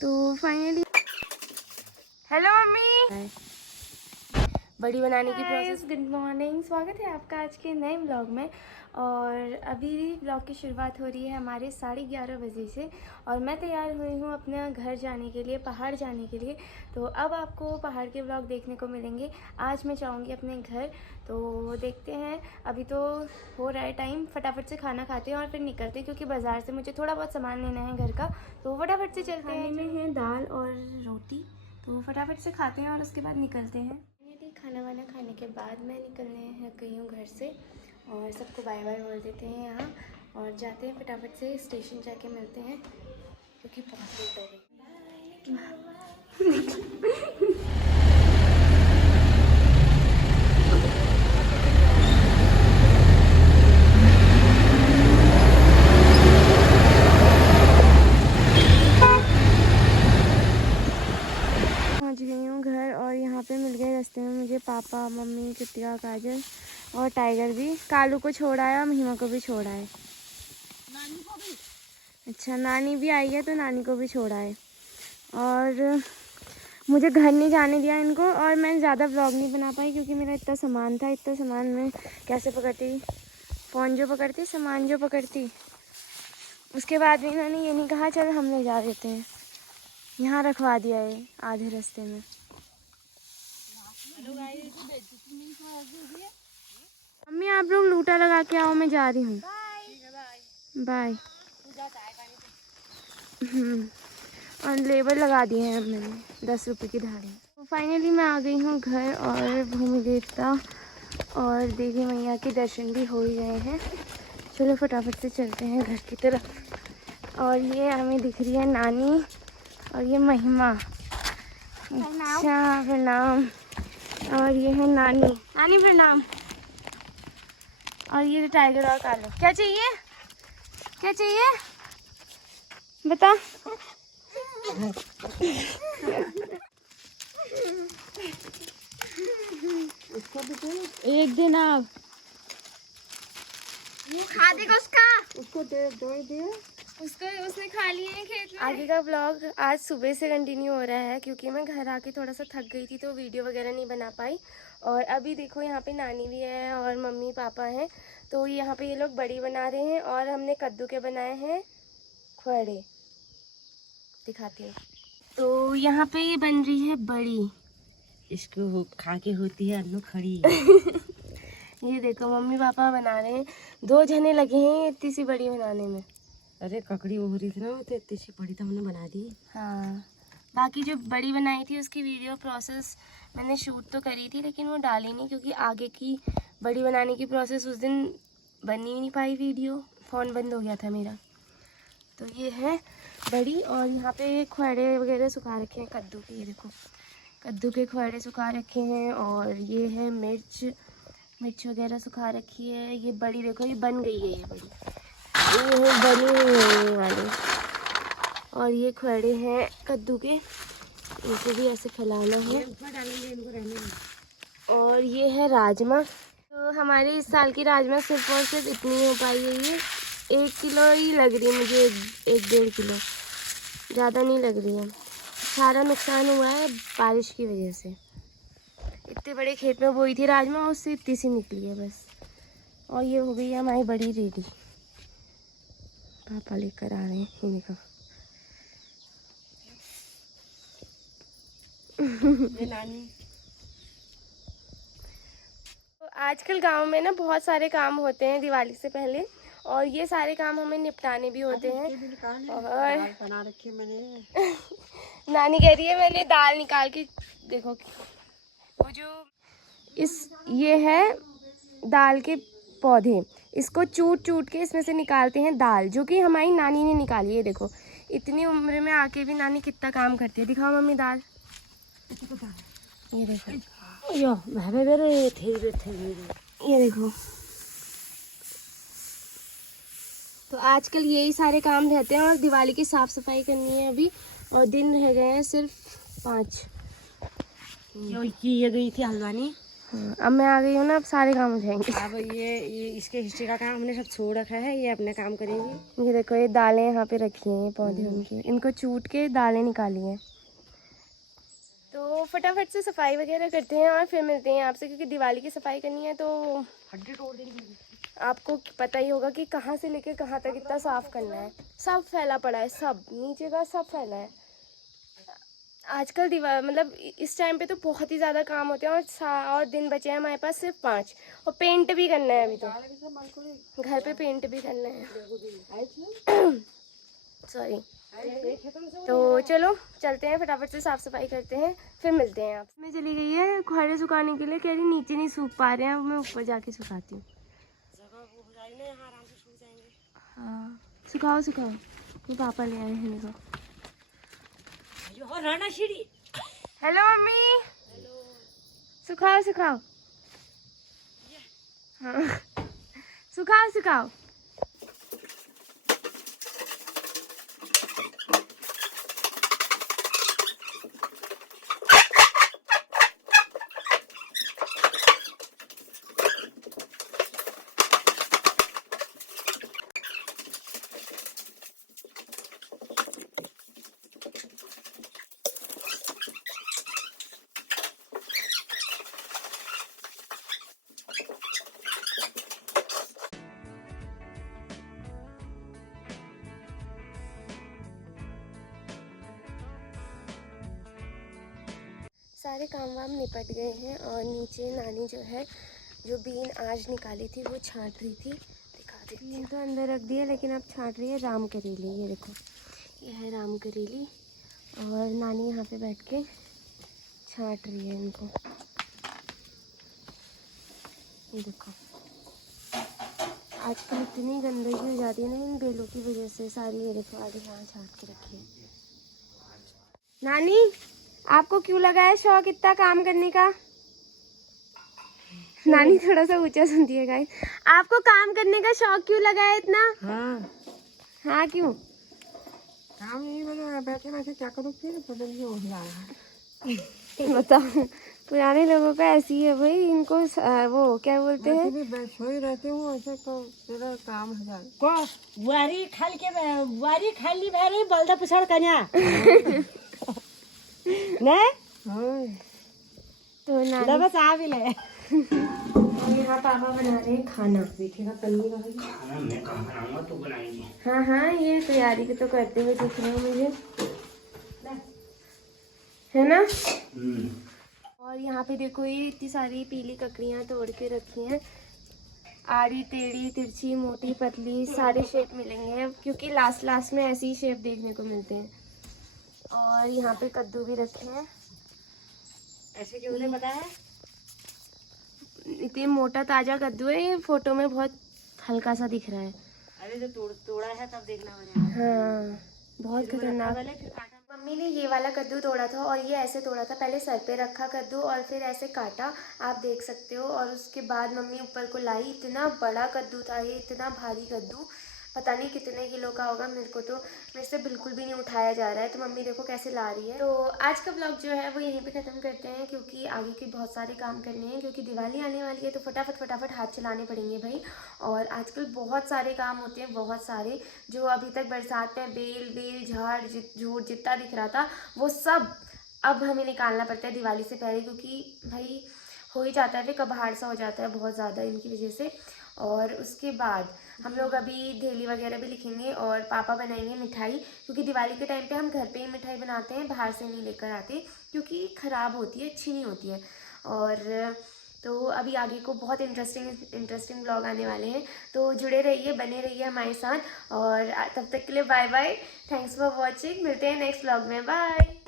तो finally hello mummy, बड़ी बनाने की प्रोसेस। गुड मॉर्निंग, स्वागत है आपका आज के नए ब्लॉग में। और अभी ब्लॉग की शुरुआत हो रही है हमारे 11:30 बजे से और मैं तैयार हुई हूँ अपने घर जाने के लिए, पहाड़ जाने के लिए। तो अब आपको पहाड़ के ब्लॉग देखने को मिलेंगे। आज मैं जाऊँगी अपने घर, तो देखते हैं। अभी तो हो रहा है टाइम, फटाफट से खाना खाते हैं और फिर निकलते हैं क्योंकि बाज़ार से मुझे थोड़ा बहुत सामान लेना है घर का, तो फटाफट से चलते हैं। में है दाल और रोटी, तो फटाफट से खाते हैं और उसके बाद निकलते हैं। खाना वाना खाने के बाद मैं निकलने गई हूँ घर से और सबको बाय बाय बोल देते हैं यहाँ और जाते हैं फटाफट से स्टेशन जाके मिलते हैं क्योंकि बहुत लेट हो गई। पहुँच गई हूँ घर और यहाँ पे मिल गए रास्ते में मुझे पापा, मम्मी, कृतिका, काजल और टाइगर भी। कालू को छोड़ा है और महिमा को भी छोड़ा है। नानी को भी? अच्छा, नानी भी आई है तो नानी को भी छोड़ा है। और मुझे घर नहीं जाने दिया इनको और मैं ज़्यादा व्लॉग नहीं बना पाई क्योंकि मेरा इतना सामान था। इतना सामान में कैसे पकड़ती, फ़ोन जो पकड़ती, सामान जो पकड़ती। उसके बाद भी इन्होंने ये नहीं कहा चल हम ले जा देते हैं, यहाँ रखवा दिया है आधे रास्ते में। मम्मी आप लोग लूटा लगा के आओ, मैं जा रही हूँ। बाय। और लेबर लगा दिए हैं मैंने 10 रुपये की धाड़ी। तो फाइनली मैं आ गई हूँ घर और भूमि देवता और देवी मैया के दर्शन भी हो ही गए हैं। चलो फटाफट से चलते हैं घर की तरफ। और ये हमें दिख रही है नानी और ये महिमा। अच्छा प्रणाम। और ये है नानी, नानी प्रणाम। और ये टाइगर और कालो। क्या चाहिए, क्या चाहिए बता। उसको भी एक दिन आप वो खा देगा, उसको दे उसको, उसने खा लिए हैं खेत में। आगे का ब्लॉग आज सुबह से कंटिन्यू हो रहा है क्योंकि मैं घर आके थोड़ा सा थक गई थी तो वीडियो वगैरह नहीं बना पाई। और अभी देखो यहाँ पे नानी भी है और मम्मी पापा हैं, तो यहाँ पे ये लोग बड़ी बना रहे हैं और हमने कद्दू के बनाए हैं खड़े, दिखाती हूँ। तो यहाँ पे ये बन रही है बड़ी, इसको खा के होती है अन्नू खड़ी। ये देखो मम्मी पापा बना रहे हैं, 2 जने लगे हैं इतनी सी बड़ी बनाने में। अरे ककड़ी हो रही थी ना तो इतनी सी बड़ी तो हमने बना दी। हाँ, बाकी जो बड़ी बनाई थी उसकी वीडियो प्रोसेस मैंने शूट तो करी थी लेकिन वो डाली नहीं क्योंकि आगे की बड़ी बनाने की प्रोसेस उस दिन बन ही नहीं पाई वीडियो, फ़ोन बंद हो गया था मेरा। तो ये है बड़ी और यहाँ पे खुआड़े वगैरह सुखा रखे हैं कद्दू के। ये देखो कद्दू के खुआड़े सुखा रखे हैं और ये है मिर्च वगैरह सुखा रखी है। ये बड़ी देखो ये बन गई है, ये बड़ी ये बनी हुई है ये वाली। और ये खुआड़े हैं कद्दू के, इनको भी ऐसे फैलाना है। और ये है राजमा। तो हमारे इस साल की राजमा सिर्फ और सिर्फ इतनी हो पाई है, ये 1 किलो ही लग रही है मुझे, 1-1.5 किलो, ज़्यादा नहीं लग रही है। सारा नुकसान हुआ है बारिश की वजह से। इतने बड़े खेत में बोई थी राजमा, उससे इतनी सी निकली है बस। और ये हो गई है हमारी बड़ी रेडी, पापा लेकर आ रहे हैं इन्हीं का। नानी तो आजकल गांव में ना बहुत सारे काम होते हैं दिवाली से पहले और ये सारे काम हमें निपटाने भी होते हैं। और बना रखी मैंने। नानी कह रही है मैंने दाल निकाल के देखो, वो जो ये है दाल के पौधे, इसको चूट के इसमें से निकालते हैं दाल, जो कि हमारी नानी ने निकाली है। देखो इतनी उम्र में आके भी नानी कितना काम करती है। दिखाओ मम्मी दाल, ये देखो ये देखो। तो आजकल यही सारे काम रहते हैं और दिवाली की साफ सफाई करनी है अभी और दिन रह गए हैं सिर्फ 5। ये गई थी हल्द्वानी हाँ, अब मैं आ गई हूँ ना, अब सारे काम हो जाएंगे। अब ये इसके हिस्ट्री का काम हमने सब छोड़ रखा है, ये अपने काम करेंगी। ये देखो, ये दालें यहाँ पे रखी हैं, ये पौधे उनके, इनको चूट के दालें निकाली हैं। तो फटाफट से सफाई वगैरह करते हैं और फिर मिलते हैं आपसे, क्योंकि दिवाली की सफाई करनी है तो हड्डी तोड़ देंगे। आपको पता ही होगा कि कहाँ से लेकर कहाँ तक इतना साफ करना है। सब फैला पड़ा है, सब नीचे का सब फैला है। आजकल मतलब इस टाइम पे तो बहुत ही ज़्यादा काम होते हैं, और दिन बचे हैं हमारे पास सिर्फ 5, और पेंट भी करना है अभी तो, घर पे पेंट भी करना है। सॉरी। तो चलो चलते हैं, फटाफट से साफ सफाई करते हैं, फिर मिलते हैं। आप मैं चली गई है खुहारे सुखाने के लिए, कह रही नीचे नहीं सूख पा रहे हैं, अब मैं ऊपर जाके सुखाती हूँ। हाँ सुखाओ सुखाओ, ये पापा ले आए हैं देखो। Hello mummy. सुखाओ सुखाओ। हाँ सुखाओ सुखाओ। सारे काम वाम निपट गए हैं, और नीचे नानी जो है, जो बीन आज निकाली थी वो छांट रही थी, दिखा देती हूँ। तो अंदर रख दिया, लेकिन अब छांट रही है राम करेली। ये देखो, ये है राम करेली, और नानी यहाँ पे बैठ के छांट रही है इनको। ये देखो, आजकल इतनी गंदगी हो जाती है ना इन बेलों की वजह से सारी। ये देखो आगे यहाँ छांट के रखी है। नानी, आपको क्यों लगा है शौक इतना काम करने का? नानी थोड़ा सा ऊंचा सुनती है गाइस। आपको काम करने का शौक क्यों लगा है इतना? हाँ हाँ क्यों? काम नहीं बना, बैठे बैठे क्या करूँ, फिर बदल हो रहा बताओ, पुराने लोगों का ऐसी है भाई, इनको वो क्या बोलते हैं, ही रहते हूँ ऐसे, तो तेरा काम हो जाए को वारी खाली के वारी खाली भरे बलदा पिछड़ कन्या ने। तो नानी बस आ भी ले। यहाँ पापा बना रहे हैं खाना। देखिएगा पन्नी का खाना मैं कहाँ बनाऊंगा, तू बनाएगी। हाँ हाँ, ये तैयारी के तो करते हुए दिख रहे हो मुझे, है ना। और यहाँ पे देखो, ये इतनी सारी पीली ककड़ियाँ तोड़ के रखी हैं, आड़ी टेढ़ी तिरछी मोटी पतली सारे शेप मिलेंगे, क्योंकि लास्ट में ऐसी ही शेप देखने को मिलते हैं। और यहाँ पे कद्दू भी रखे हैं। ऐसे क्यों नहीं पता है, इतने मोटा ताजा कद्दू है, ये फोटो में बहुत हल्का सा दिख रहा है। अरे जो तोड़ा है तब देखना पड़ेगा। हाँ बहुत खतरनाक। मम्मी ने ये वाला कद्दू तोड़ा था, और ये ऐसे तोड़ा था, पहले सर पे रखा कद्दू और फिर ऐसे काटा, आप देख सकते हो। और उसके बाद मम्मी ऊपर को लाई, इतना बड़ा कद्दू था ये, इतना भारी कद्दू, पता नहीं कितने किलो का होगा। मेरे से बिल्कुल भी नहीं उठाया जा रहा है, तो मम्मी देखो कैसे ला रही है। तो आज का ब्लॉग जो है वो यहीं पे ख़त्म करते हैं, क्योंकि आगे के बहुत सारे काम करने हैं, क्योंकि दिवाली आने वाली है, तो फटाफट हाथ चलाने पड़ेंगे भाई। और आजकल बहुत सारे काम होते हैं, बहुत सारे, जो अभी तक बरसात में बेल झाड़ झूठ जितना दिख रहा था, वो सब अब हमें निकालना पड़ता है दिवाली से पहले, क्योंकि भाई हो ही जाता है, फिर कबाड़ सा हो जाता है बहुत ज़्यादा इनकी वजह से। और उसके बाद हम लोग अभी धेली वगैरह भी लिखेंगे, और पापा बनाएंगे मिठाई, क्योंकि दिवाली के टाइम पे हम घर पे ही मिठाई बनाते हैं, बाहर से नहीं लेकर आते, क्योंकि ख़राब होती है, अच्छी नहीं होती है। और तो अभी आगे को बहुत इंटरेस्टिंग ब्लॉग आने वाले हैं, तो जुड़े रहिए, बने रहिए हमारे साथ। और तब तक के लिए bye bye, thanks for watching, मिलते हैं नेक्स्ट ब्लॉग में, बाय।